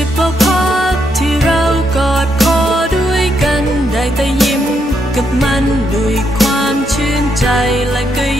อีกเปที่เรากอดคอด้วยกัน ได้แต่ยิ้มกับมันด้วยความชื่นใจและก็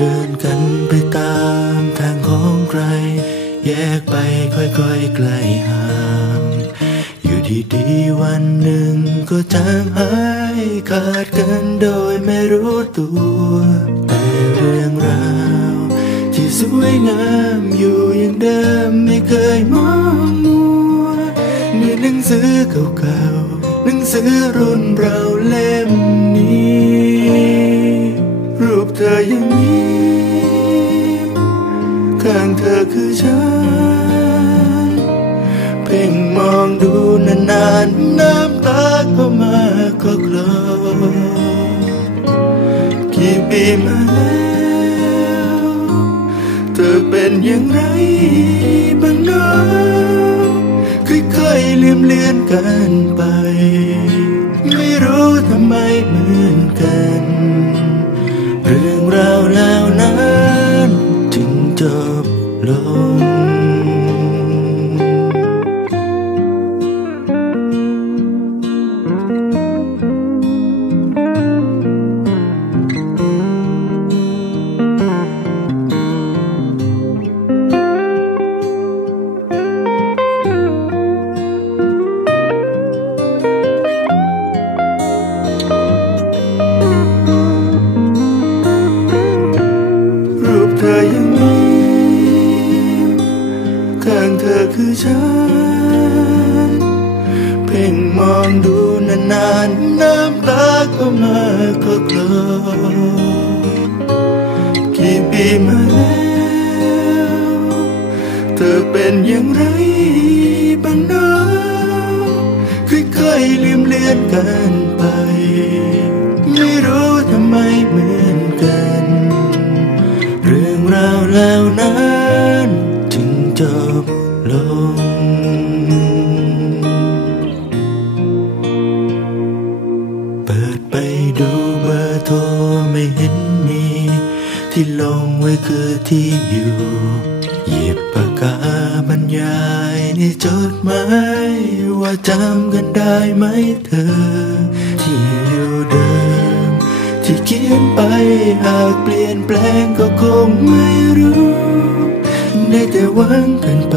เดินกันไปตามทางของใคร แยกไปค่อยๆไกลห่าง อยู่ดีๆวันหนึ่งก็จางหายขาดกันโดยไม่รู้ตัว แต่เรื่องราวที่สวยงามอยู่อย่างเดิมไม่เคยมองมัวเหมือนหนังสือเก่าๆหนังสือรุ่นเราเล่มนี้ เธอยังมีข้างเธอคือฉัน เพ่งมองดูนานๆน้ำตาก็มาก็กลอกี่ปีมาแล้วเธอเป็นอย่างไรบ้างเนาะค่อยๆลืมเลือนกันไป ไม่รู้ทำไมเหมือนกัน ๆน้ำตาก็มาก็กลอกี่ปีมาแล้วเธอเป็นอย่างไรบ้างนะค่อยๆลืมเลือนกันไป ไม่รู้ทำไมเหมือนกัน เรื่องราวแล้วนั้น ไว้คือที่อยู่ หยิบปากกาบรรยายในจดหมายว่าจำกันได้ไหมเธอ ที่อยู่เดิม ที่เขียนไปหากเปลี่ยนแปลงก็คงไม่รู้ ได้แต่หวังกันไป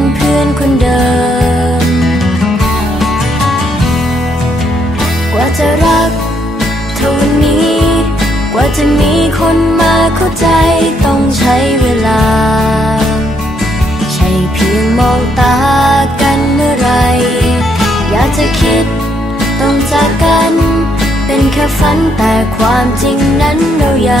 น อนคนเดิม กว่าจะรักเท่านี้ กว่าจะมีคนมาเข้าใจต้องใช้เวลา ใช่เพียงมองตากันเมื่อไร อยากจะคิดต้องจากกัน เป็นแค่ฝันแต่ความจริงนั้นเรายัง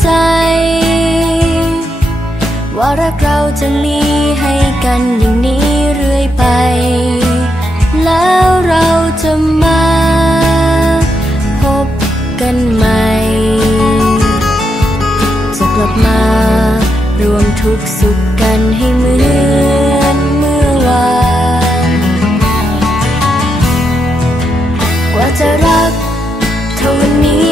ใจ ว่ารักเราจะมีให้กันอย่างนี้เรื่อยไป แล้วเราจะมาพบกันใหม่ จะกลับมารวมทุกสุขกันให้เหมือนเมื่อวาน กว่าจะรักเท่าวันนี้